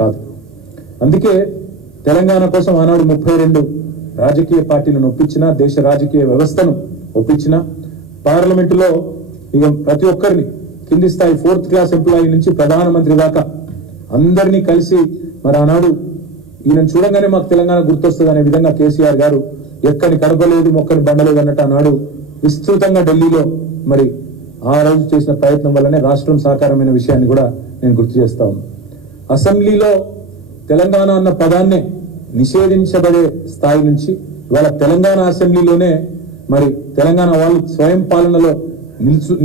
కాదు. అందుకే తెలంగాణ కోసం ఆనాడు 32 రాజకీయ పార్టీలను ఒప్పించిన, దేశ రాజకీయ వ్యవస్థను ఒప్పించిన, పార్లమెంటులో ఇక ప్రతి ఒక్కరిని కింది స్థాయి 4th క్లాస్ ఎంప్లాయీ నుంచి ప్రధానమంత్రి దాకా అందరినీ కలిసి మరి ఆనాడు ఈయన చూడగానే మాకు తెలంగాణ గుర్తొస్తుంది అనే విధంగా కేసీఆర్ గారు ఎక్కని కడపలేదు మొక్కని బండలేదు అన్నట్టు ఆనాడు విస్తృతంగా ఢిల్లీలో మరి ఆ రోజు చేసిన ప్రయత్నం వల్లనే రాష్ట్రం సాకారమైన విషయాన్ని కూడా నేను గుర్తు చేస్తా ఉన్నాను. అసెంబ్లీలో తెలంగాణ అన్న పదాన్నే నిషేధించబడే స్థాయి నుంచి ఇవాళ తెలంగాణ అసెంబ్లీలోనే మరి తెలంగాణ వాళ్ళు స్వయం పాలనలో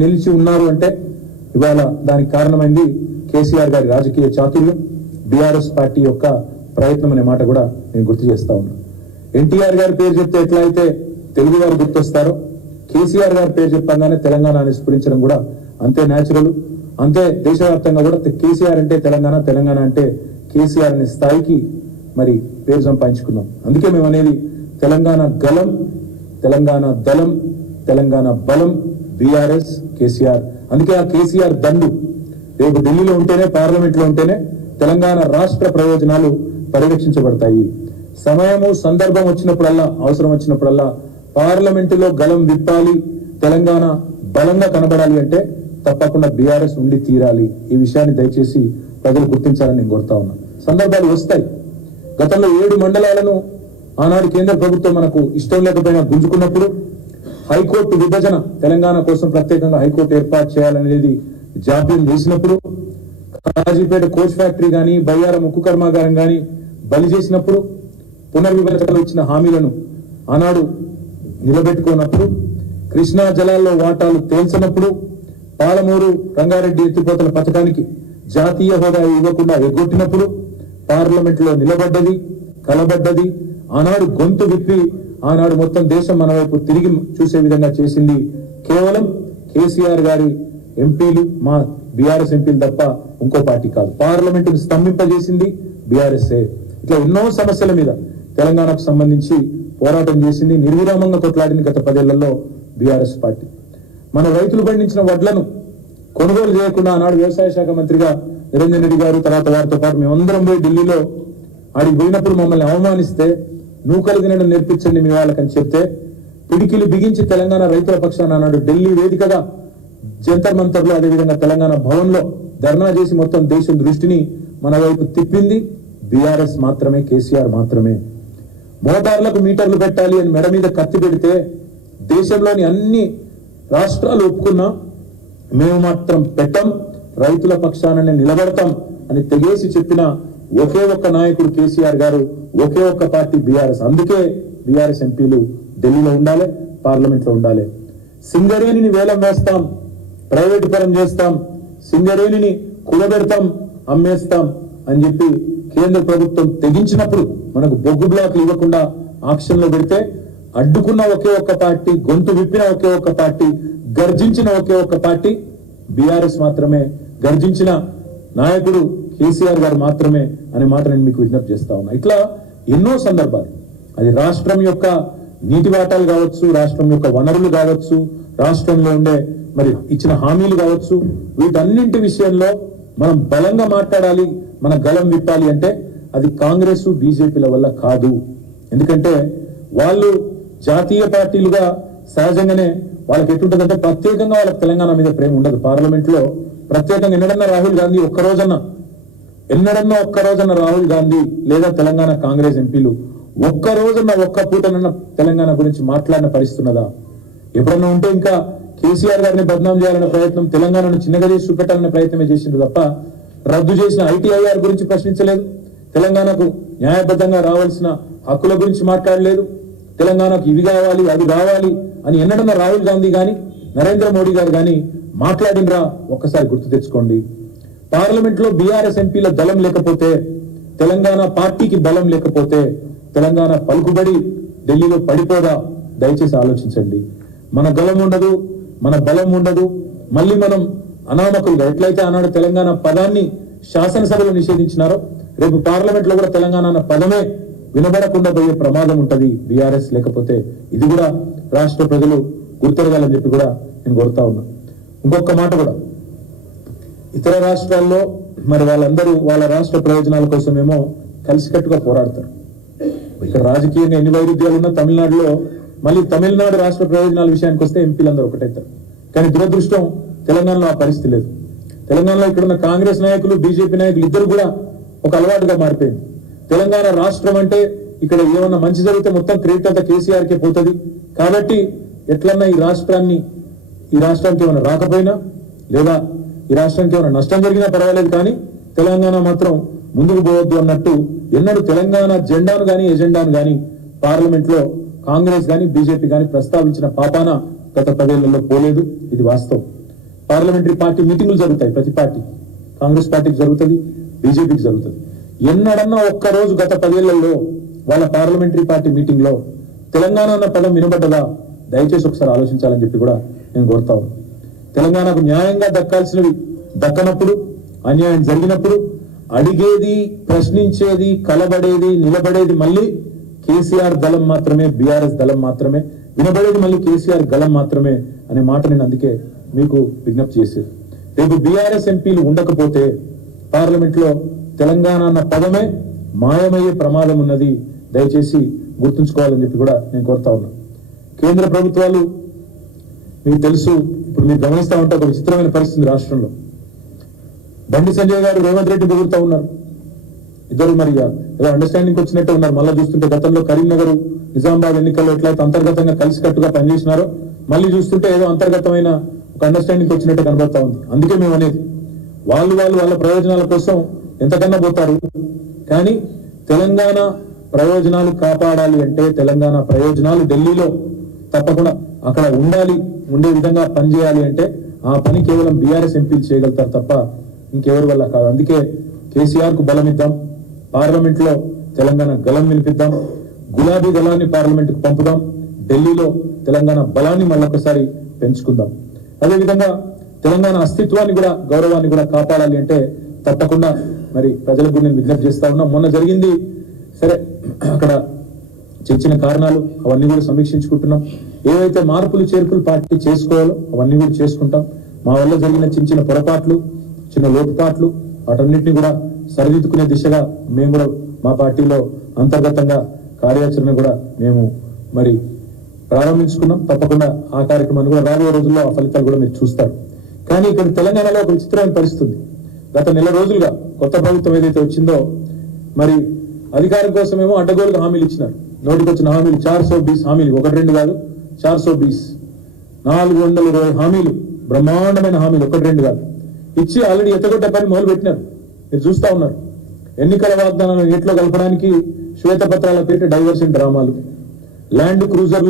నిలిచి ఉన్నారు అంటే ఇవాళ దానికి కారణమైంది కేసీఆర్ గారి రాజకీయ చాతుర్యం, బీఆర్ఎస్ పార్టీ యొక్క ప్రయత్నం అనే మాట కూడా నేను గుర్తు చేస్తా ఉన్నాను. ఎన్టీఆర్ గారి పేరు చెప్తే ఎట్లా అయితే తెలుగు వారు గుర్తొస్తారో, కేసీఆర్ గారి పేరు చెప్పగానే తెలంగాణ స్ఫురించడం కూడా అంతే న్యాచురల్. అంతే దేశవ్యాప్తంగా కూడా కేసీఆర్ అంటే తెలంగాణ, తెలంగాణ అంటే కేసీఆర్ అనే స్థాయికి మరి పేరు సంపాదించుకున్నాం. అందుకే మేము అనేది తెలంగాణ గలం, తెలంగాణ దళం, తెలంగాణ బలం, బీఆర్ఎస్ కేసీఆర్. అందుకే ఆ కేసీఆర్ దండు రేపు ఢిల్లీలో ఉంటేనే, పార్లమెంట్ లో ఉంటేనే తెలంగాణ రాష్ట్ర ప్రయోజనాలు పరిరక్షించబడతాయి. సమయము సందర్భం వచ్చినప్పుడల్లా, అవసరం వచ్చినప్పుడల్లా పార్లమెంటులో గలం విప్పాలి, తెలంగాణ బలంగా కనబడాలి అంటే తప్పకుండా బీఆర్ఎస్ ఉండి తీరాలి. ఈ విషయాన్ని దయచేసి ప్రజలు గుర్తించాలని నేను కోరుతా ఉన్నా. సందర్భాలు వస్తాయి. గతంలో 7 మండలాలను ఆనాడు కేంద్ర ప్రభుత్వం మనకు ఇష్టం లేకపోయినా గుంజుకున్నప్పుడు, హైకోర్టు విభజన తెలంగాణ కోసం ప్రత్యేకంగా హైకోర్టు ఏర్పాటు చేయాలనేది జాప్యం చేసినప్పుడు, కాజీపేట కోచ్ ఫ్యాక్టరీ గాని, బయ్యారం ఉక్కు కర్మాగారం గాని బలి చేసినప్పుడు, పునర్విభజనలో ఇచ్చిన హామీలను ఆనాడు నిలబెట్టుకున్నప్పుడు, కృష్ణా జలాల్లో వాటాలు తేల్చినప్పుడు, పాలమూరు రంగారెడ్డి ఎత్తిపోతల పథకానికి జాతీయ హోదా ఇవ్వకుండా ఎగ్గొట్టినప్పుడు పార్లమెంట్ లో నిలబడ్డది, కలబడ్డది. ఆనాడు గొంతు విప్పి ఆనాడు మొత్తం దేశం మన వైపు తిరిగి చూసే విధంగా చేసింది కేవలం కేసీఆర్ గారి ఎంపీలు, మా బీఆర్ఎస్ ఎంపీలు తప్ప ఇంకో పార్టీ కాదు. పార్లమెంటును స్తంభింపజేసింది బీఆర్ఎస్ఏ. ఇట్లా ఎన్నో సమస్యల మీద తెలంగాణకు సంబంధించి పోరాటం చేసింది, నిర్విరామంగా కొట్లాడింది గత 10 ఏళ్లలో బీఆర్ఎస్ పార్టీ. మన రైతులు పండించిన వడ్లను కొనుగోలు చేయకుండా ఆనాడు వ్యవసాయ శాఖ మంత్రిగా నిరంజన్ రెడ్డి గారు, తర్వాత వారితో పాటు మేమందరం పోయి ఢిల్లీలో ఆడికి పోయినప్పుడు మమ్మల్ని అవమానిస్తే, నూకలు తినడం నేర్పించండి మీ వాళ్ళకని చెప్తే, పిడికిలు బిగించి తెలంగాణ రైతుల పక్షాన ఆనాడు ఢిల్లీ వేదికగా జంతర్ మంతర్లో, అదేవిధంగా తెలంగాణ భవన్ లో ధర్నా చేసి మొత్తం దేశం దృష్టిని మన వైపు తిప్పింది బీఆర్ఎస్ మాత్రమే, కేసీఆర్ మాత్రమే. మోటార్లకు మీటర్లు పెట్టాలి అని మెడ మీద కత్తి పెడితే దేశంలోని అన్ని రాష్ట్రాలు ఒప్పుకున్నా మేము మాత్రం పెట్టం, రైతుల పక్షాననే నిలబడతాం అని తెగేసి చెప్పిన ఒకే ఒక్క నాయకుడు కేసీఆర్ గారు, ఒకే ఒక్క పార్టీ బీఆర్ఎస్. అందుకే బీఆర్ఎస్ ఎంపీలు ఢిల్లీలో ఉండాలి, పార్లమెంట్ లో ఉండాలి. సింగరేణిని వేలం వేస్తాం, ప్రైవేటు పరం చేస్తాం, సింగరేణిని కూడబెడతాం, అమ్మేస్తాం అని చెప్పి కేంద్ర ప్రభుత్వం తెగించినప్పుడు, మనకు బొగ్గు బ్లాక్లు ఇవ్వకుండా ఆక్షన్ లో పెడితే అడ్డుకున్న ఒకే ఒక్క పార్టీ, గొంతు విప్పిన ఒకే ఒక్క పార్టీ, గర్జించిన ఒకే ఒక్క పార్టీ బీఆర్ఎస్ మాత్రమే. గర్జించిన నాయకుడు కేసీఆర్ గారు మాత్రమే అనే మాట నేను మీకు విజ్ఞప్తి చేస్తా ఉన్నా. ఇట్లా ఎన్నో సందర్భాలు, అది రాష్ట్రం యొక్క నీటి వాటాలు కావచ్చు, రాష్ట్రం యొక్క వనరులు కావచ్చు, రాష్ట్రంలో ఉండే మరి ఇచ్చిన హామీలు కావచ్చు, వీటన్నింటి విషయంలో మనం బలంగా మాట్లాడాలి, మన గలం విప్పాలి అంటే అది కాంగ్రెస్ బీజేపీల వల్ల కాదు. ఎందుకంటే వాళ్ళు జాతీయ పార్టీలుగా సహజంగానే వాళ్ళకి ఎటుంటుందంటే ప్రత్యేకంగా వాళ్ళకి తెలంగాణ మీద ప్రేమ ఉండదు. పార్లమెంట్ లో ప్రత్యేకంగా ఎన్నడన్నా రాహుల్ గాంధీ ఒక్క రోజన్న రాహుల్ గాంధీ లేదా తెలంగాణ కాంగ్రెస్ ఎంపీలు ఒక్క పూటనన్న తెలంగాణ గురించి మాట్లాడిన పరిస్థితున్నదా? ఎప్పుడన్నా ఉంటే ఇంకా కేసీఆర్ గారిని బద్నాం చేయాలనే ప్రయత్నం, తెలంగాణను చిన్నగా చేసి చూపెట్టాలనే ప్రయత్నమే చేసింది తప్ప రద్దు చేసిన ఐటీఐఆర్ గురించి ప్రశ్నించలేదు, తెలంగాణకు న్యాయబద్ధంగా రావాల్సిన హక్కుల గురించి మాట్లాడలేదు, తెలంగాణకు ఇవి కావాలి అది కావాలి అని ఎన్నడన్నా రాహుల్ గాంధీ గాని నరేంద్ర మోడీ గారు గాని మాట్లాడినరా? ఒక్కసారి గుర్తు తెచ్చుకోండి. పార్లమెంట్ లో బీఆర్ఎస్ ఎంపీల దళం లేకపోతే, తెలంగాణ పార్టీకి బలం లేకపోతే తెలంగాణ పలుకుబడి ఢిల్లీలో పడిపోదా? దయచేసి ఆలోచించండి. మన గలం ఉండదు, మన బలం ఉండదు. మళ్ళీ మనం అనామకులుగా ఎట్లయితే ఆనాడు తెలంగాణ పదాన్ని శాసనసభలో నిషేధించినారో, రేపు పార్లమెంట్ లో కూడా తెలంగాణ అన్న పదమే వినబడకుండా పోయే ప్రమాదం ఉంటది బీఆర్ఎస్ లేకపోతే. ఇది కూడా రాష్ట్ర ప్రజలు గుర్తెరగాలని చెప్పి కూడా నేను కోరుతా ఉన్నా. ఇంకొక మాట కూడా, ఇతర రాష్ట్రాల్లో మరి వాళ్ళందరూ వాళ్ళ రాష్ట్ర ప్రయోజనాల కోసమేమో కలిసికట్టుగా పోరాడతారు. ఇక్కడ రాజకీయంగా ఎన్ని వైరుధ్యాలు ఉన్నా తమిళనాడులో మళ్ళీ తమిళనాడు రాష్ట్ర ప్రయోజనాల విషయానికి వస్తే ఎంపీలందరూ ఒకటైతారు. కానీ దురదృష్టం తెలంగాణలో ఆ పరిస్థితి లేదు. తెలంగాణలో ఇక్కడున్న కాంగ్రెస్ నాయకులు బీజేపీ నాయకులు ఇద్దరు కూడా ఒక అలవాటుగా మారిపోయింది. తెలంగాణ రాష్ట్రం అంటే ఇక్కడ ఏమన్నా మంచి జరిగితే మొత్తం క్రెడిట్ అంతా కేసీఆర్కే పోతుంది. కాబట్టి ఎట్లన్నా ఈ రాష్ట్రానికి ఏమైనా రాకపోయినా లేదా ఈ రాష్ట్రానికి ఏమైనా నష్టం జరిగినా పర్వాలేదు, కానీ తెలంగాణ మాత్రం ముందుకు పోవద్దు అన్నట్టు ఎన్నడూ తెలంగాణ జెండాను గాని ఎజెండాను గాని పార్లమెంట్ లో కాంగ్రెస్ గాని బీజేపీ గాని ప్రస్తావించిన పాపాన గత 10 ఏళ్లలో పోలేదు. ఇది వాస్తవం. పార్లమెంటరీ పార్టీ మీటింగులు జరుగుతాయి. ప్రతి పార్టీ, కాంగ్రెస్ పార్టీకి జరుగుతుంది, బీజేపీకి జరుగుతుంది. ఎన్నడన్నా ఒక్కరోజు గత 10 ఏళ్లలో వాళ్ళ పార్లమెంటరీ పార్టీ మీటింగ్ లో తెలంగాణ అన్న పదం వినబడ్డదా? దయచేసి ఒకసారి ఆలోచించాలని చెప్పి కూడా నేను కోరుతా ఉన్నాను. తెలంగాణకు న్యాయంగా దక్కాల్సినవి దక్కనప్పుడు, అన్యాయం జరిగినప్పుడు అడిగేది, ప్రశ్నించేది, కలబడేది, నిలబడేది మళ్ళీ కేసీఆర్ దళం మాత్రమే, బీఆర్ఎస్ దళం మాత్రమే, వినబడేది మళ్ళీ కేసీఆర్ గళం మాత్రమే అనే మాట నేను అందుకే మీకు విజ్ఞప్తి చేసేది. రేపు బీఆర్ఎస్ ఎంపీలు ఉండకపోతే పార్లమెంట్ లో తెలంగాణ అన్న పదమే మాయమయ్యే ప్రమాదం ఉన్నది. దయచేసి గుర్తుంచుకోవాలని చెప్పి కూడా నేను కోరుతా ఉన్నాను. కేంద్ర ప్రభుత్వాలు మీకు తెలుసు, ఇప్పుడు మీరు గమనిస్తా ఉంటే ఒక విచిత్రమైన పరిస్థితి రాష్ట్రంలో. బండి సంజయ్ గారు రేవంత్ రెడ్డి పొగుడుతూ ఉన్నారు. ఇద్దరు మరి ఏదో అండర్స్టాండింగ్ వచ్చినట్టే ఉన్నారు. మళ్ళీ చూస్తుంటే గతంలో కరీంనగర్ నిజామాబాద్ ఎన్నికల్లో ఎట్లయితే అంతర్గతంగా కలిసికట్టుగా పనిచేసినారో మళ్ళీ చూస్తుంటే ఏదో అంతర్గతమైన ఒక అండర్స్టాండింగ్ వచ్చినట్టే కనబడతా ఉంది. అందుకే మేము అనేది వాళ్ళ ప్రయోజనాల కోసం ఎంతకన్నా పోతారు. కానీ తెలంగాణ ప్రయోజనాలు కాపాడాలి అంటే, తెలంగాణ ప్రయోజనాలు ఢిల్లీలో తప్పకుండా అక్కడ ఉండే విధంగా పనిచేయాలి అంటే ఆ పని కేవలం బీఆర్ఎస్ ఎంపీలు చేయగలుగుతారు తప్ప ఇంకెవరి వల్ల కాదు. అందుకే కేసీఆర్ కు బలం ఇద్దాం, పార్లమెంట్ లో తెలంగాణ గలం వినిపిద్దాం, గులాబీ దళాన్ని పార్లమెంట్ కు పంపుదాం, ఢిల్లీలో తెలంగాణ బలాన్ని మళ్ళొకసారి పెంచుకుందాం. అదేవిధంగా తెలంగాణ అస్తిత్వాన్ని కూడా, గౌరవాన్ని కూడా కాపాడాలి అంటే తప్పకుండా మరి ప్రజలకు నేను విజ్ఞప్తి చేస్తా ఉన్నా. మొన్న జరిగింది సరే, అక్కడ చర్చిన కారణాలు అవన్నీ కూడా సమీక్షించుకుంటున్నాం. ఏవైతే మార్పులు చేర్పులు పార్టీ చేసుకోవాలో అవన్నీ కూడా చేసుకుంటాం. మా వల్ల జరిగిన చిన్న పొరపాట్లు, చిన్న లోటుపాట్లు వాటన్నిటిని కూడా సరిదిద్దుకునే దిశగా మేము కూడా మా పార్టీలో అంతర్గతంగా కార్యాచరణ కూడా మేము మరి ప్రారంభించుకున్నాం. తప్పకుండా ఆ కార్యక్రమాన్ని కూడా రాబోయే రోజుల్లో ఆ ఫలితాలు కూడా మీరు చూస్తారు. కానీ ఇక్కడ తెలంగాణలో ఒక విచిత్రమైన పరిస్థితి. గత నెల రోజులుగా కొత్త ప్రభుత్వం ఏదైతే వచ్చిందో మరి అధికారం కోసమేమో అడ్డగోలుగా హామీలు ఇచ్చినారు. నోటికొచ్చిన హామీలు 420 హామీలు, 1-2 కాదు, 420 420 హామీలు, బ్రహ్మాండమైన హామీలు, 1-2 కాదు ఇచ్చి ఆల్రెడీ ఎత్తగొట్టే పని మొదలు పెట్టినారు. మీరు చూస్తా ఉన్నారు. ఎన్నికల వాగ్దానాలను నీటిలో కలపడానికి శ్వేతపత్రాల పేరిట డైవర్షన్ డ్రామాలు, ల్యాండ్ క్రూజర్లో